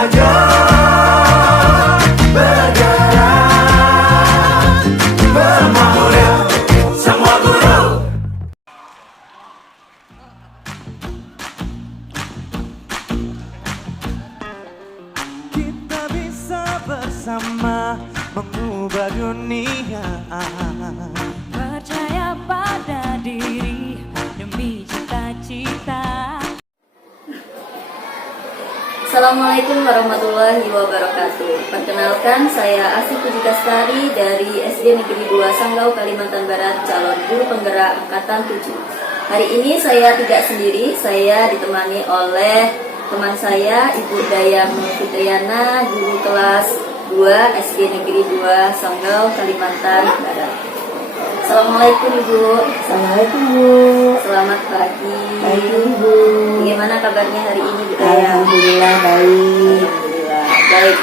Ayo bergerak, semua murid, semua guru. Kita bisa bersama mengubah dunia. Percaya pada diri demi cita-cita. Assalamualaikum warahmatullahi wabarakatuh. Perkenalkan, saya Asih Pujikastari dari SD Negeri 2 Sanggau, Kalimantan Barat, calon guru penggerak angkatan 7. Hari ini saya tidak sendiri, saya ditemani oleh teman saya, Ibu Dayang Fitriana, guru kelas 2 SD Negeri 2 Sanggau, Kalimantan Barat. Assalamualaikum Ibu. Assalamualaikum Bu. Selamat pagi. Baik Ibu. Bagaimana kabarnya hari ini Bu Dayang? Alhamdulillah baik. Alhamdulillah. Baik,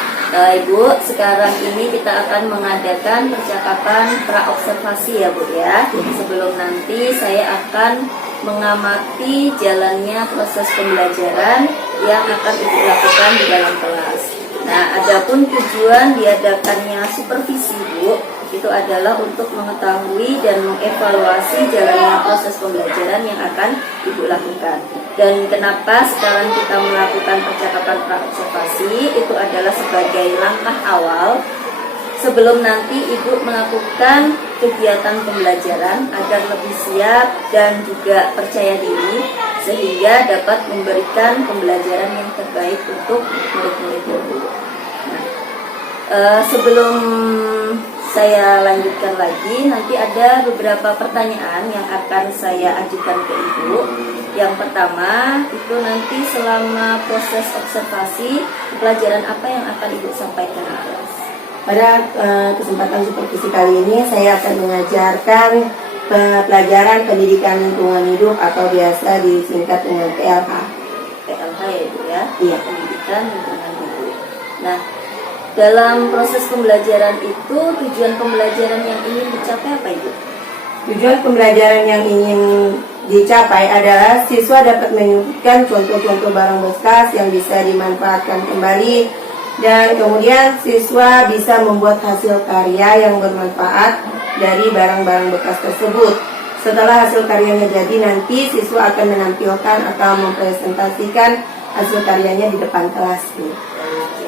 Ibu, sekarang ini kita akan mengadakan percakapan praobservasi ya Bu ya. Sebelum nanti saya akan mengamati jalannya proses pembelajaran yang akan Ibu lakukan di dalam kelas. Nah, adapun tujuan diadakannya supervisi Bu, itu adalah untuk mengetahui dan mengevaluasi jalannya proses pembelajaran yang akan Ibu lakukan. Dan kenapa sekarang kita melakukan percakapan praobservasi, itu adalah sebagai langkah awal sebelum nanti Ibu melakukan kegiatan pembelajaran agar lebih siap dan juga percaya diri sehingga dapat memberikan pembelajaran yang terbaik untuk murid-murid Ibu. Nah, sebelum saya lanjutkan lagi, nanti ada beberapa pertanyaan yang akan saya ajukan ke Ibu. Yang pertama, itu nanti selama proses observasi, pelajaran apa yang akan Ibu sampaikan di kelas? Pada kesempatan supervisi kali ini saya akan mengajarkan pelajaran pendidikan lingkungan hidup atau biasa disingkat dengan PLH. PLH ya Ibu ya? Iya. Pendidikan lingkungan hidup. Nah, dalam proses pembelajaran itu, tujuan pembelajaran yang ingin dicapai apa Ibu? Tujuan pembelajaran yang ingin dicapai adalah siswa dapat menyebutkan contoh-contoh barang bekas yang bisa dimanfaatkan kembali, dan kemudian siswa bisa membuat hasil karya yang bermanfaat dari barang-barang bekas tersebut. Setelah hasil karyanya jadi, nanti siswa akan menampilkan atau mempresentasikan hasil karyanya di depan kelas.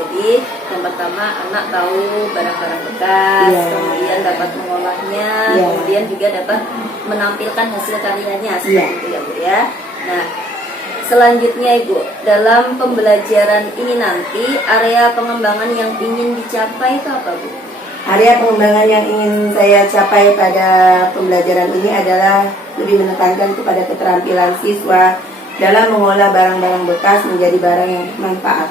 Jadi yang pertama, anak tahu barang-barang bekas, Iya. kemudian dapat mengolahnya, Iya. kemudian juga dapat menampilkan hasil karyanya seperti Iya. itu ya Bu ya. Nah, selanjutnya Ibu, dalam pembelajaran ini nanti area pengembangan yang ingin dicapai itu apa Bu? Area pengembangan yang ingin saya capai pada pembelajaran ini adalah lebih menekankan kepada keterampilan siswa dalam mengolah barang-barang bekas menjadi barang yang bermanfaat.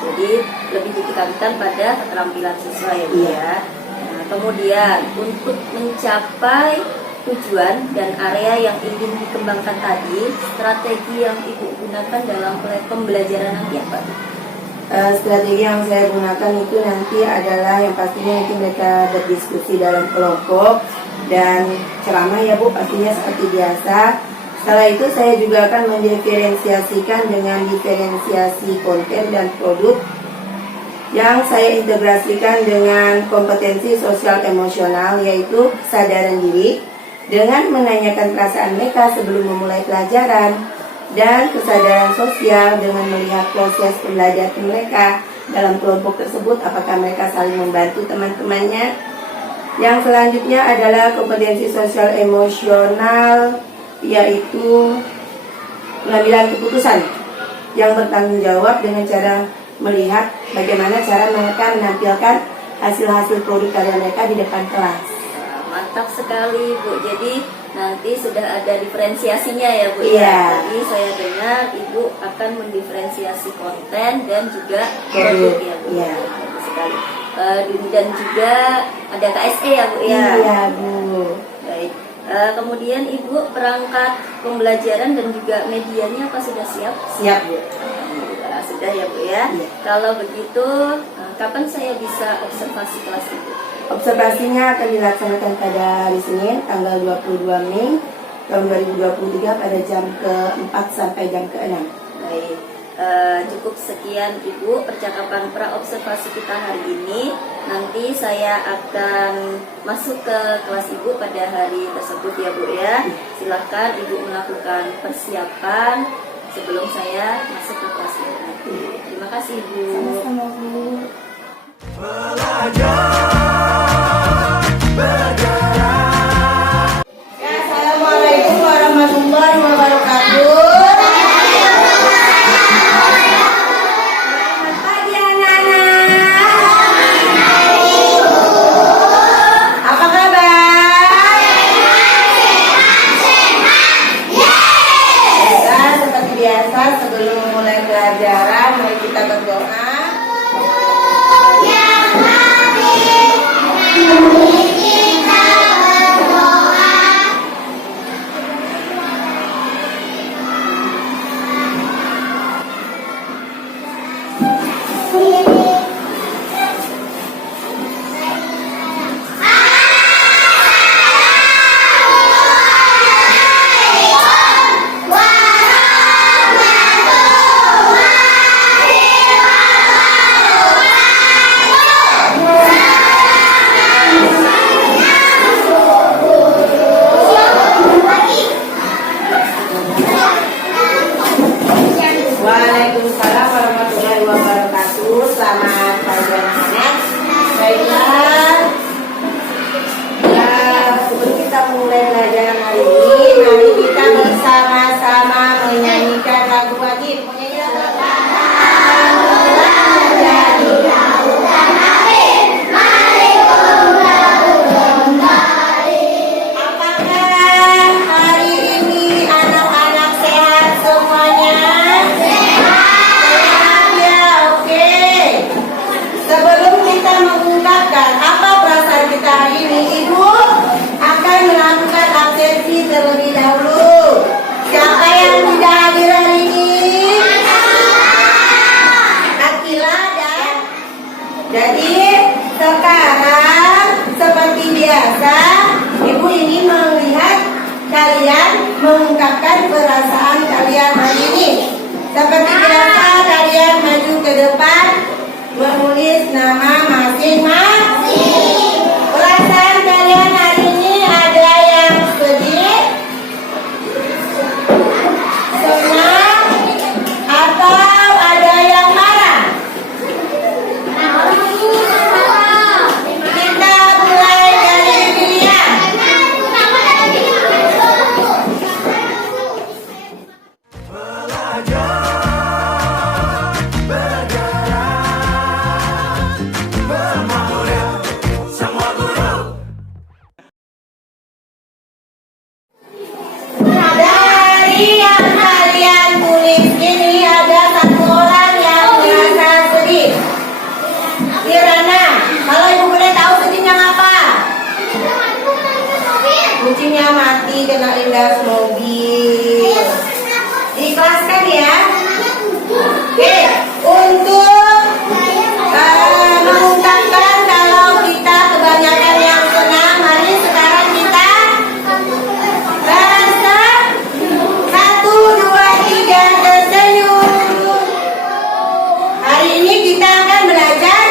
Jadi lebih ditekankan pada keterampilan siswa ya Bu ya. Nah, kemudian untuk mencapai tujuan dan area yang ingin dikembangkan tadi, strategi yang Ibu gunakan dalam pembelajaran nanti apa Bu? Strategi yang saya gunakan itu nanti adalah yang pastinya nanti mereka berdiskusi dalam kelompok dan ceramah ya Bu, pastinya seperti biasa. Setelah itu saya juga akan mendiferensiasikan dengan diferensiasi konten dan produk yang saya integrasikan dengan kompetensi sosial emosional, yaitu kesadaran diri dengan menanyakan perasaan mereka sebelum memulai pelajaran, dan kesadaran sosial dengan melihat proses pembelajaran mereka dalam kelompok tersebut, apakah mereka saling membantu teman-temannya. Yang selanjutnya adalah kompetensi sosial emosional, yaitu pengambilan keputusan yang bertanggung jawab dengan cara melihat bagaimana cara mereka menampilkan hasil-hasil produk karya mereka di depan kelas. Mantap sekali Bu. Jadi nanti sudah ada diferensiasinya ya Bu. Iya. Jadi saya dengar Ibu akan mendiferensiasi konten dan juga produk ya Bu. Iya. Bagus sekali. Dan juga ada KSE ya Bu ya. Iya Bu. Baik. Kemudian Ibu perangkat pembelajaran dan juga medianya apa sudah siap? Siap Bu. Alhamdulillah sudah ya Bu ya. Iya. Kalau begitu kapan saya bisa observasi kelas Ibu? Observasinya akan dilaksanakan pada hari Senin tanggal 22 Mei tahun 2023 pada jam ke-4 sampai jam ke-6. Baik. Cukup sekian Ibu percakapan praobservasi kita hari ini. Nanti saya akan masuk ke kelas Ibu pada hari tersebut ya Bu ya. Silahkan Ibu melakukan persiapan sebelum saya masuk ke kelas Ibu nanti. Terima kasih Ibu. Sama-sama Bu. Assalamualaikum warahmatullahi wabarakatuh. Selamat pagi anak-anak. Apa kabar? Baiklah, seperti biasa sebelum memulai pelajaran, mari kita berdoa. Waalaikumsalam warahmatullahi wabarakatuh. Selamat pagi anak-anak. Baiklah, sebelum kita mulai pelajaran hari ini, mari kita bersama-sama menyanyikan lagu wajib. Menyanyi lagu apa? Apakah hari ini anak-anak sehat semuanya? Ya, oke. Sebelum kita mengungkapkan apa perasaan kita hari ini, Ibu akan melakukan absensi terlebih dahulu. Siapa yang tidak hadir hari ini? Akila dan jadi sekarang seperti biasa, Ibu ingin melihat kalian mengungkapkan perasaan kalian hari ini. Seperti biasa, kalian maju ke depan menulis nama masing-masing. Perasaan kalian hari ini ada yang sedih, senang, atau ada yang marah? Kita mulai dari pilihan. Dari yang kalian tulis ini ada satu orang yang merasa sedih. Kirana, kalau Ibu boleh tahu sedihnya apa? Kucingnya mati kena lindas mobil. Diikhlaskan ya. Oke, untuk mengungkapkan kalau kita kebanyakan yang senang, mari sekarang kita bahasa 1, 2, 3 tersenyum. Hari ini kita akan belajar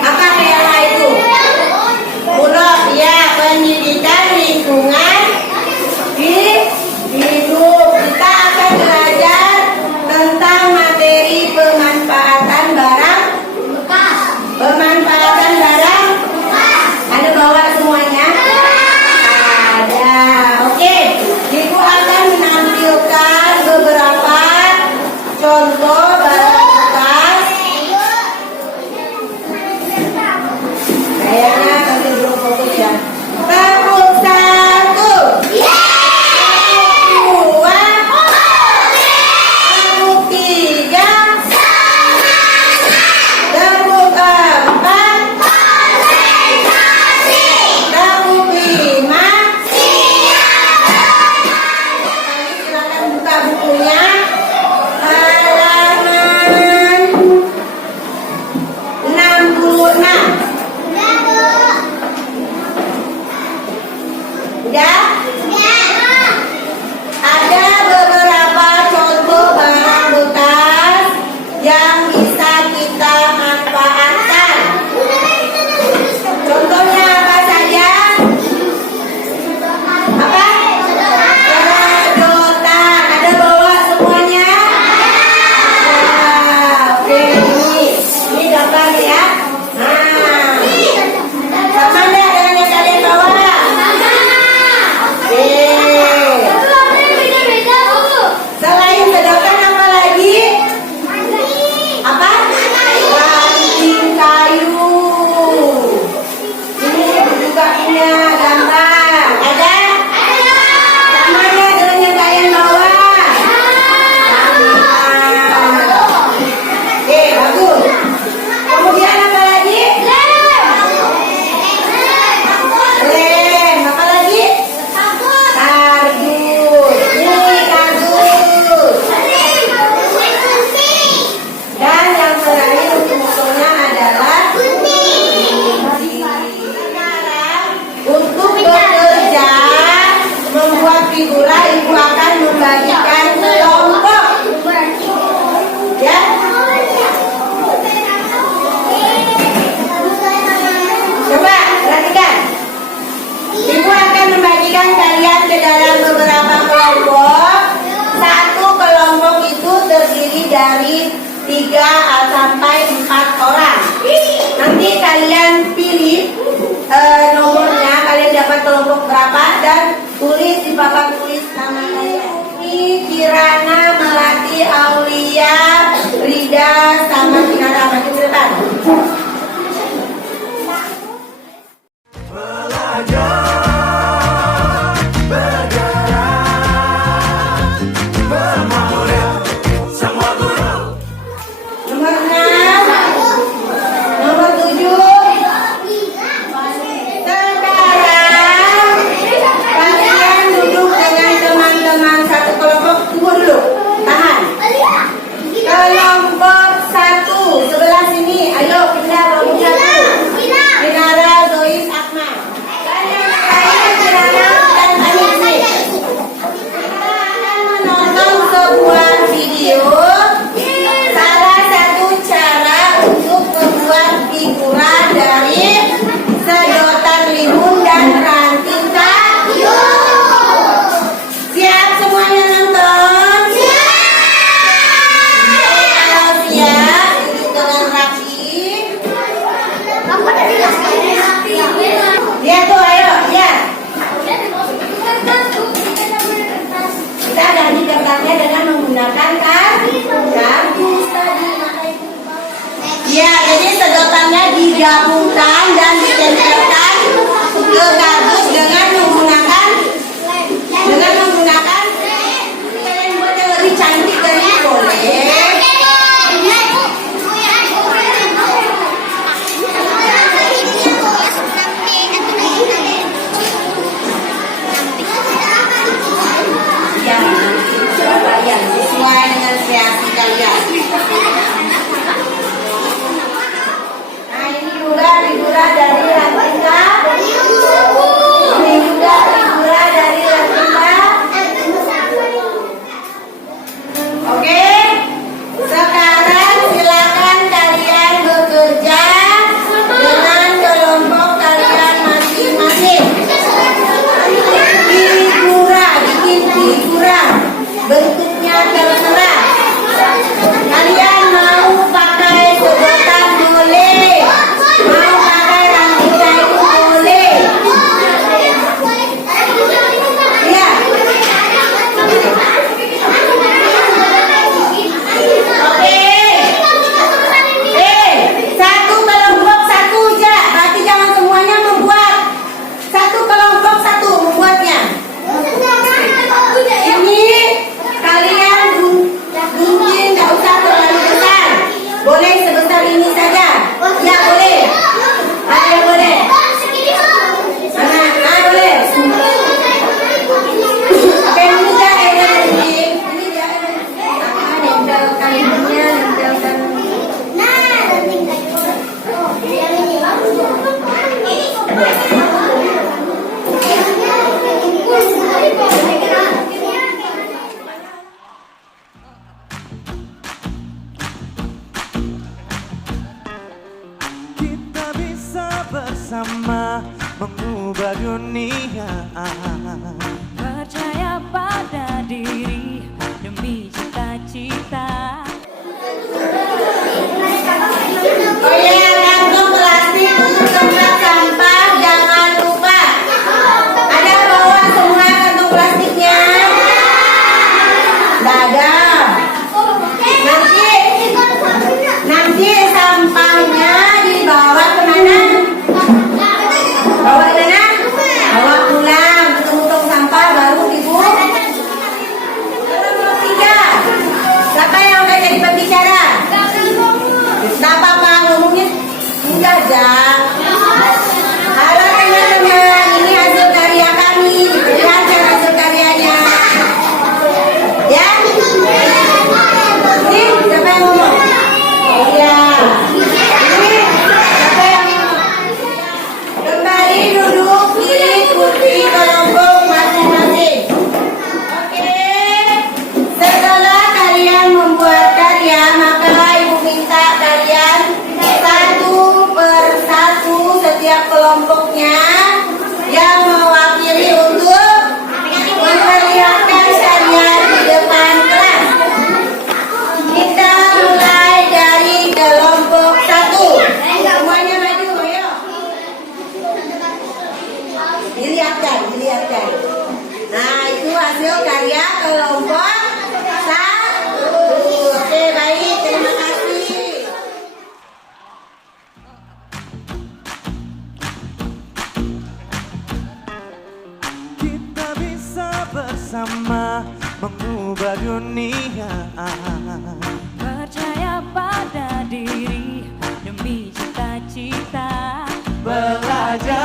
apa kayaknya itu? Bulog ya, pendidikan lingkungan hidup. Kita akan belajar tentang materi pemanfaatan barang bekas. Pemanfaatan barang ada bawa semuanya? Ada. Oke, Ibu akan menampilkan beberapa contoh barang bekas. Kayaknya nanti belum fokus ya. Tepuk 1. Tepuk 2. Tepuk 3. Tepuk 4. Tepuk 5. Silakan buka bukunya. Halaman sampai 4 orang. Nanti kalian pilih nomornya, kalian dapat kelompok berapa dan tulis di papan tulis nama kalian. Ini Kirana, Melati, Aulia, Rida, sama Kinara. Maju ke depan. Belajar, bergerak, semua murid, semua guru. Nomor 6, nomor 7. Sekarang kalian duduk dengan teman-teman satu kelompok. Tunggu dulu, tahan. Kelompok 1 sebelah sini. Ayo pindah kelompok 1. Kinara, Zois, Akmal. Kalian Kirana dan Anisi. Kita akan menonton sebuah video. Salah satu cara untuk membuat figura dari sedotan limun dan ranting kayu. Siap semuanya nonton? Kalau siap, duduk dengan rapi. Lihat tuh, ayo, lihat. Kita ganti kertasnya dengan menggunakan kardus tadi. Ya, jadi sedotannya digabungkan dan ditempelkan ke kardus dengan menggunakan kalian buat yang lebih cantik dari ini boleh. Yang sesuai dengan kreasi kalian. Nah, ini juga figura dari Rantinga. Ini juga figura dari Rantinga. Oke, sekarang silakan kalian bekerja dengan kelompok kalian masing-masing. Bikin figura, bentuknya terserah. Kalian mau pakai sedotan boleh, mau pakai ranting kayu boleh. Ya. Oke. Satu kelompok satu aja, berarti jangan semuanya membuat. Satu kelompok satu membuatnya. Ini kalian gunting nggak usah terlalu besar, boleh sebesar ini saja. Ya boleh, ya boleh. Mana? Boleh. Oke, ini dia air gunting. Ini dia nempelkan ininya, nempelkan. Kita bisa bersama mengubah dunia. Percaya pada diri demi cita-cita. Oh ya, kantong plastik untuk tempat sampah jangan lupa. Ada bawa semua kantong plastiknya? Nggak ada. Nanti sampahnya dibawa kemana? Bawa kemana? Bawa pulang. Ketemu tong sampah baru dibuang. dunia. Percaya pada diri demi cita-cita. Belajar,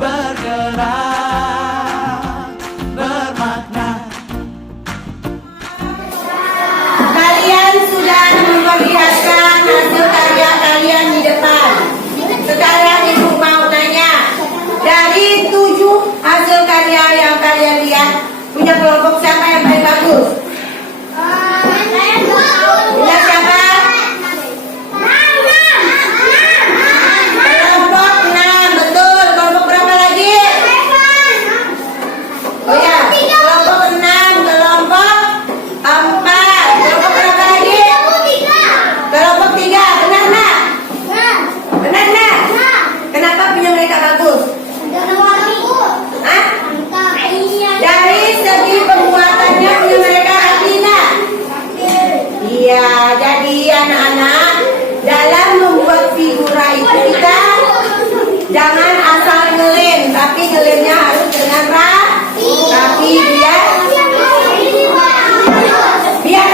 bergerak, bermakna. Kalian sudah memperlihatkan hasil karya kalian di depan. Sekarang ibu mau tanya, dari 7 hasil karya yang kalian lihat, punya kelompok siapa yang paling bagus? Punya siapa? Kelompok 6, betul. Kelompok berapa lagi? Oh ya, kelompok 6, kelompok 4. Kelompok berapa lagi? Kelompok 3, benar nak? Benar nak? Kenapa punya mereka bagus? Hah? Dari segi pembuatannya punya mereka rapi nak? Iya, jadi anak-anak dalam membuat figura itu kita jangan asal ngelem, tapi ngelemnya harus dengan rapi. Tapi biar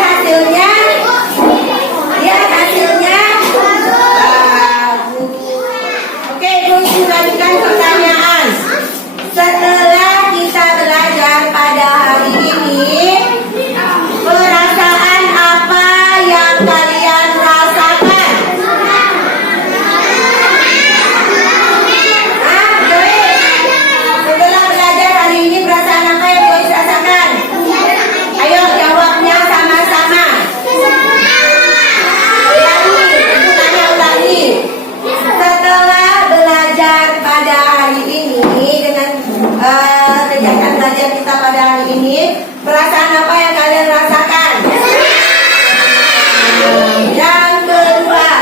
hasilnya bagus. Oke, ibu lanjutkan pertanyaan. Setelah kita belajar pada hari ini, perasaan apa yang kalian rasakan? Joyce, setelah belajar hari ini perasaan apa yang Joyce rasakan? Ayo jawabnya sama-sama. Ulangi. Setelah belajar pada hari ini dengan kegiatan belajar kita pada hari ini, perasaan apa yang kalian rasakan? Yang kedua,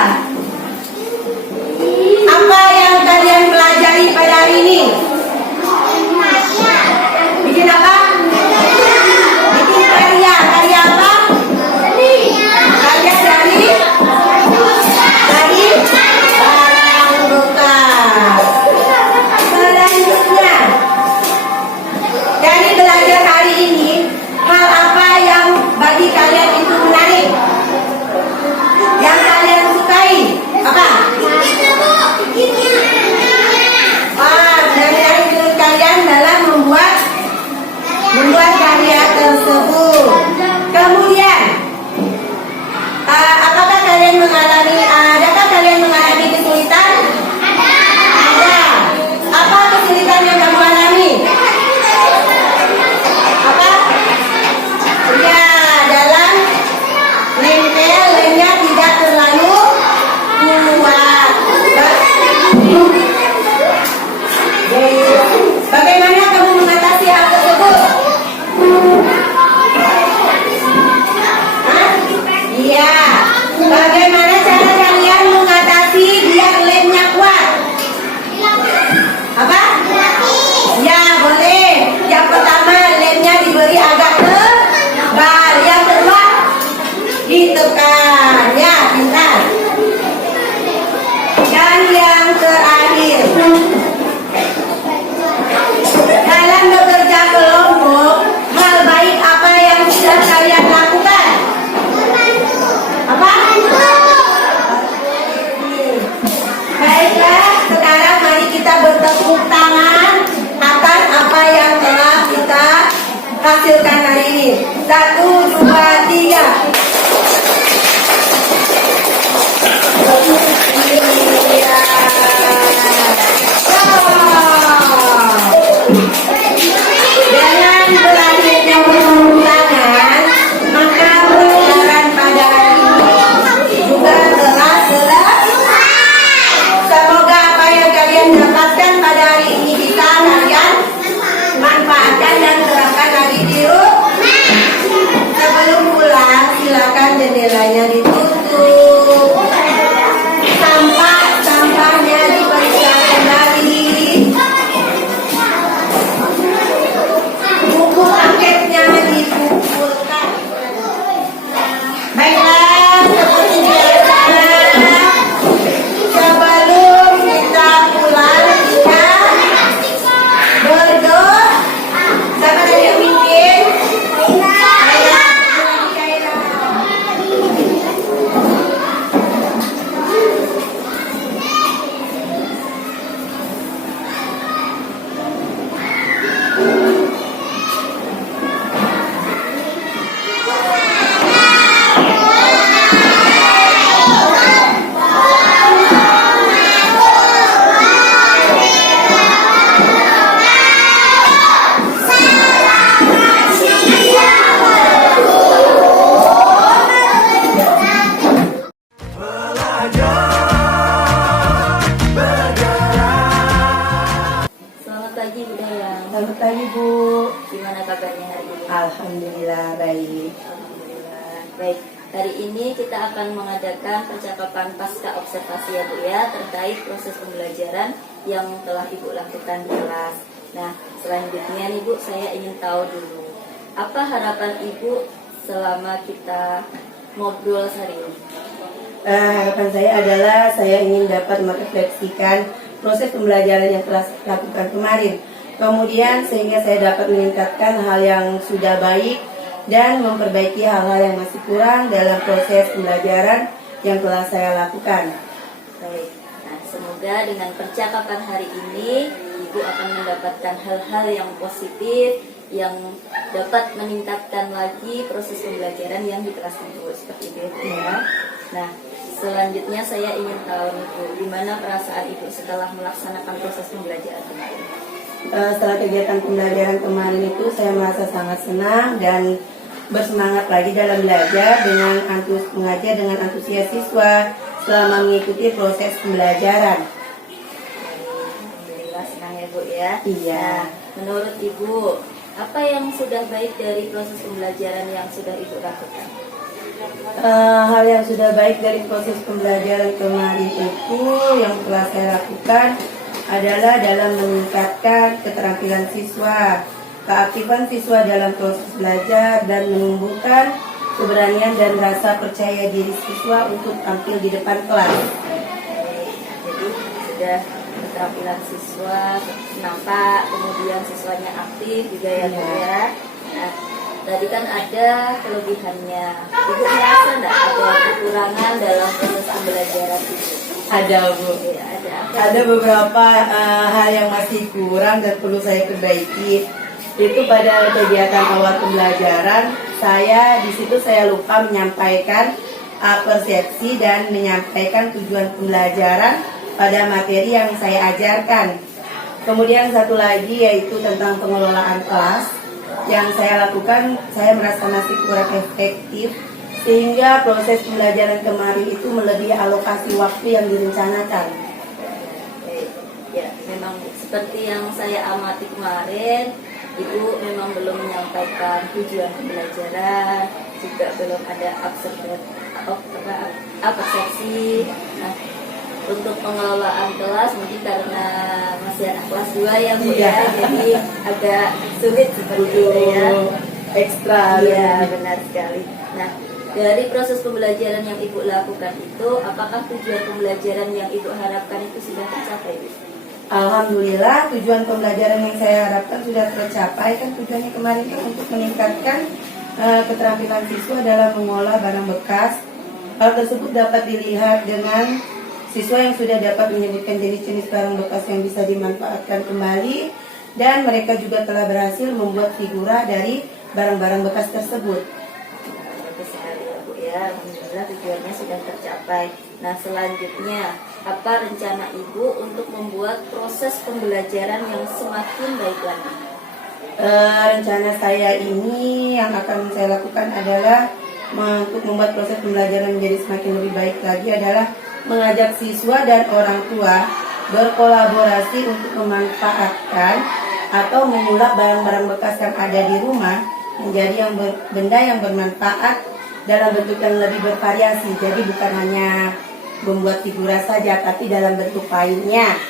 apa yang kalian pelajari pada hari ini? Bikin apa? Bikin karya. Karya apa? Karya dari barang bekas. Selanjutnya, dari belajar hari ini, hal apa yang bagi kalian itu menarik? Yang kalian sukai? Apa? Dari menurut kalian dalam membuat karya tersebut. Kemudian, adakah kalian mengalami kesulitan? Ada. Apa kesulitan yang kamu alami? Apa? Ya, dalam nempel lemnya tidak terlalu kuat. Bagaimana kamu mengatasi hal tersebut? Hah? Iya. Bagaimana cara kalian mengatasi biar lemnya kuat? Apa? Ya, boleh. Yang pertama, lemnya diberi agak tebal. Yang kedua, ditekan. Ya, pintar. Dan yang terakhir, dalam bekerja kelompok, hal baik apa yang sudah kalian lakukan? Apa? Baiklah, sekarang mari kita bertepuk tangan atas apa yang telah kita hasilkan hari ini. 1, 2, 3. Iya. Dengan berakhirnya bertepuk tangan, maka pelajaran pada hari ini juga telah selesai. Semoga apa yang kalian dapatkan pada hari ini bisa kalian manfaatkan dan terapkan lagi di rumah. Sebelum pulang, silakan jendelanya ditutup. Sampahnya diperiksa kembali. Buku paketnya dikumpulkan. Baiklah, seperti biasa, sebelum kita pulang, kita berdoa. Siapa tadi yang mimpin? kita akan mengadakan percakapan pasca observasi ya Bu ya, terkait proses pembelajaran yang telah Ibu lakukan di kelas. Nah, selanjutnya nih Bu, saya ingin tahu dulu, apa harapan Ibu selama kita ngobrol hari ini? Harapan saya adalah saya ingin dapat merefleksikan proses pembelajaran yang telah saya lakukan kemarin. Kemudian sehingga saya dapat meningkatkan hal yang sudah baik dan memperbaiki hal-hal yang masih kurang dalam proses pembelajaran yang telah saya lakukan. Baik. Nah, semoga dengan percakapan hari ini Ibu akan mendapatkan hal-hal yang positif yang dapat meningkatkan lagi proses pembelajaran yang di kelas Ibu, seperti itu ya. Nah, selanjutnya saya ingin tahu nih Bu, gimana perasaan Ibu setelah melaksanakan proses pembelajaran kemarin? Setelah kegiatan pembelajaran kemarin itu saya merasa sangat senang dan bersemangat lagi dalam belajar dengan mengajar dengan antusias siswa selama mengikuti proses pembelajaran. Alhamdulillah senang ya Bu ya. Iya. Nah, menurut Ibu, apa yang sudah baik dari proses pembelajaran yang sudah Ibu lakukan? Hal yang sudah baik dari proses pembelajaran kemarin itu yang telah saya lakukan adalah dalam meningkatkan keterampilan siswa, keaktifan siswa dalam proses belajar, dan menumbuhkan keberanian dan rasa percaya diri siswa untuk tampil di depan kelas. Jadi sudah keterampilan siswa nampak, kemudian siswanya aktif juga ya Bu ya. Nah, tadi kan ada kelebihannya. Ibu merasa enggak ada kekurangan dalam proses pembelajaran itu? Ada Bu. Ya, ada. Ada beberapa hal yang masih kurang dan perlu saya perbaiki. Itu pada kegiatan awal pembelajaran, di situ saya lupa menyampaikan persepsi dan menyampaikan tujuan pembelajaran pada materi yang saya ajarkan. Kemudian satu lagi yaitu tentang pengelolaan kelas yang saya lakukan, saya merasa masih kurang efektif sehingga proses pembelajaran kemarin itu melebihi alokasi waktu yang direncanakan. Ya, memang seperti yang saya amati kemarin, Ibu memang belum menyampaikan tujuan pembelajaran, juga belum ada persepsi. Nah, untuk pengelolaan kelas mungkin karena masih anak kelas 2 ya Bu ya, jadi agak sulit seperti itu ya. Ekstra. Iya, benar sekali. Nah, dari proses pembelajaran yang Ibu lakukan itu, apakah tujuan pembelajaran yang Ibu harapkan itu sudah tercapai? Alhamdulillah tujuan pembelajaran yang saya harapkan sudah tercapai. Kan tujuannya kemarin kan untuk meningkatkan keterampilan siswa dalam mengolah barang bekas. Hal tersebut dapat dilihat dengan siswa yang sudah dapat menyebutkan jenis-jenis barang bekas yang bisa dimanfaatkan kembali, dan mereka juga telah berhasil membuat figura dari barang-barang bekas tersebut. Bagus sekali ya Bu ya, alhamdulillah tujuannya sudah tercapai. Nah, selanjutnya apa rencana Ibu untuk membuat proses pembelajaran yang semakin baik lagi? Rencana saya ini yang akan saya lakukan adalah untuk membuat proses pembelajaran menjadi semakin lebih baik lagi adalah mengajak siswa dan orang tua berkolaborasi untuk memanfaatkan atau menyulap barang-barang bekas yang ada di rumah menjadi benda yang bermanfaat dalam bentuk yang lebih bervariasi. Jadi bukan hanya membuat figura saja, tapi dalam bentuk lainnya.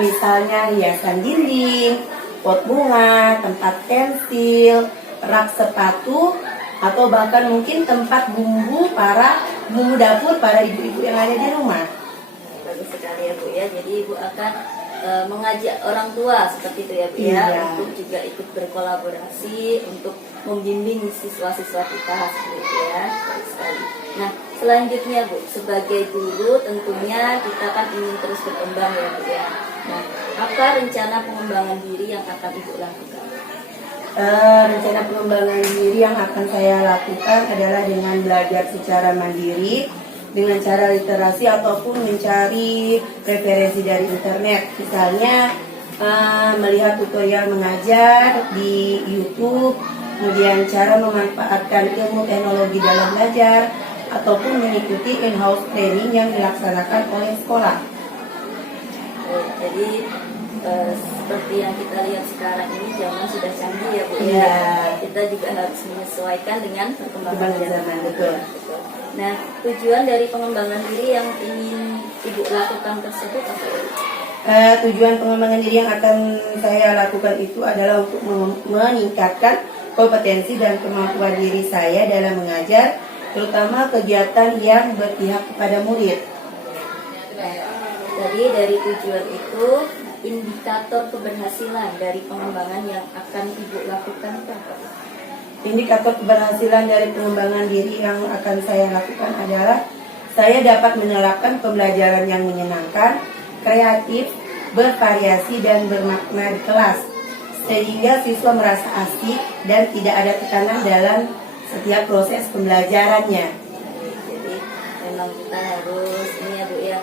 Misalnya hiasan dinding, pot bunga, tempat pensil, rak sepatu, atau bahkan mungkin tempat bumbu dapur para ibu-ibu yang ada di rumah. Bagus sekali ya Bu ya. Jadi Ibu akan mengajak orang tua seperti itu ya Bu ya, Iya. untuk juga ikut berkolaborasi untuk membimbing siswa-siswa kita seperti itu ya. Bagus sekali. Nah, selanjutnya Bu, sebagai guru tentunya kita kan ingin terus berkembang ya Bu ya. Nah, apa rencana pengembangan diri yang akan Ibu lakukan? Rencana pengembangan diri yang akan saya lakukan adalah dengan belajar secara mandiri dengan cara literasi ataupun mencari referensi dari internet. Misalnya melihat tutorial mengajar di YouTube, kemudian cara memanfaatkan ilmu teknologi dalam belajar, ataupun mengikuti in-house training yang dilaksanakan oleh sekolah. Jadi seperti yang kita lihat sekarang ini zaman sudah canggih ya Bu Iya. ya. Kita juga harus menyesuaikan dengan perkembangan zaman. Betul. Nah, tujuan dari pengembangan diri yang ingin Ibu lakukan tersebut apa, Ibu? Tujuan pengembangan diri yang akan saya lakukan itu adalah untuk meningkatkan kompetensi dan kemampuan diri saya dalam mengajar, terutama kegiatan yang berpihak kepada murid. Jadi dari tujuan itu, indikator keberhasilan dari pengembangan yang akan Ibu lakukan apa? Indikator keberhasilan dari pengembangan diri yang akan saya lakukan adalah saya dapat menerapkan pembelajaran yang menyenangkan, kreatif, bervariasi, dan bermakna di kelas, sehingga siswa merasa asik dan tidak ada tekanan dalam setiap proses pembelajarannya. Jadi memang kita harus ini ya Bu ya,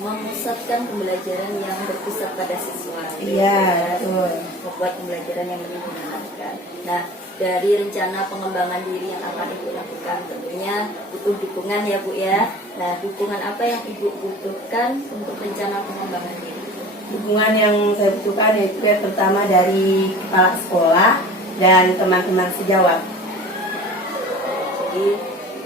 memusatkan pembelajaran yang berpusat pada siswa. Iya, betul. Membuat pembelajaran yang lebih menyenangkan. Nah, dari rencana pengembangan diri yang akan Ibu lakukan tentunya butuh dukungan ya Bu ya. Nah, dukungan apa yang Ibu butuhkan untuk rencana pengembangan diri? Dukungan yang saya butuhkan yaitu yang pertama dari kepala sekolah dan teman-teman sejawat. Jadi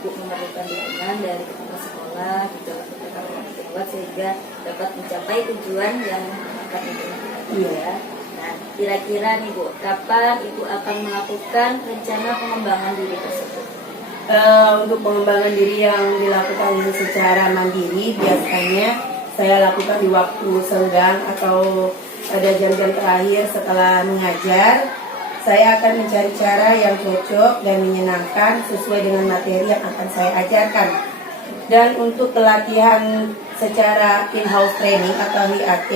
Ibu memerlukan dukungan dari kepala sekolah, juga teman-teman sejawat sehingga dapat mencapai tujuan yang akan Ibu lakukan. Iya. Nah, kira-kira nih Bu, kapan Ibu akan melakukan rencana pengembangan diri tersebut? Untuk pengembangan diri yang dilakukan secara mandiri biasanya saya lakukan di waktu senggang atau pada jam-jam terakhir setelah mengajar. Saya akan mencari cara yang cocok dan menyenangkan sesuai dengan materi yang akan saya ajarkan. Dan untuk pelatihan secara in-house training atau HIAT,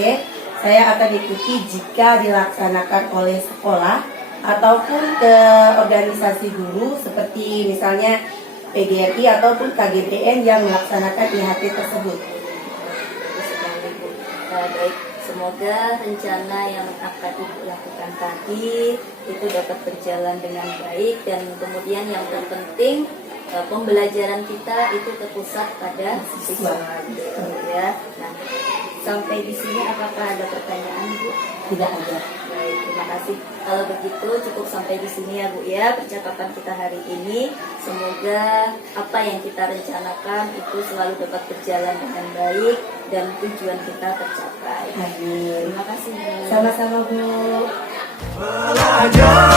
saya akan ikuti jika dilaksanakan oleh sekolah ataupun ke organisasi guru seperti misalnya PGRI ataupun KGBN yang melaksanakan IHT tersebut. Sekali Bu. Baik, semoga rencana yang akan Ibu lakukan tadi itu dapat berjalan dengan baik dan kemudian yang terpenting pembelajaran kita itu terpusat pada siswa. Ya. Nah, sampai di sini apakah ada pertanyaan Bu? Tidak ada. Baik, terima kasih. Kalau begitu cukup sampai di sini ya Bu ya percakapan kita hari ini. Semoga apa yang kita rencanakan itu selalu dapat berjalan dengan baik dan tujuan kita tercapai. Amin. Terima kasih Bu. Sama-sama Bu. Belajar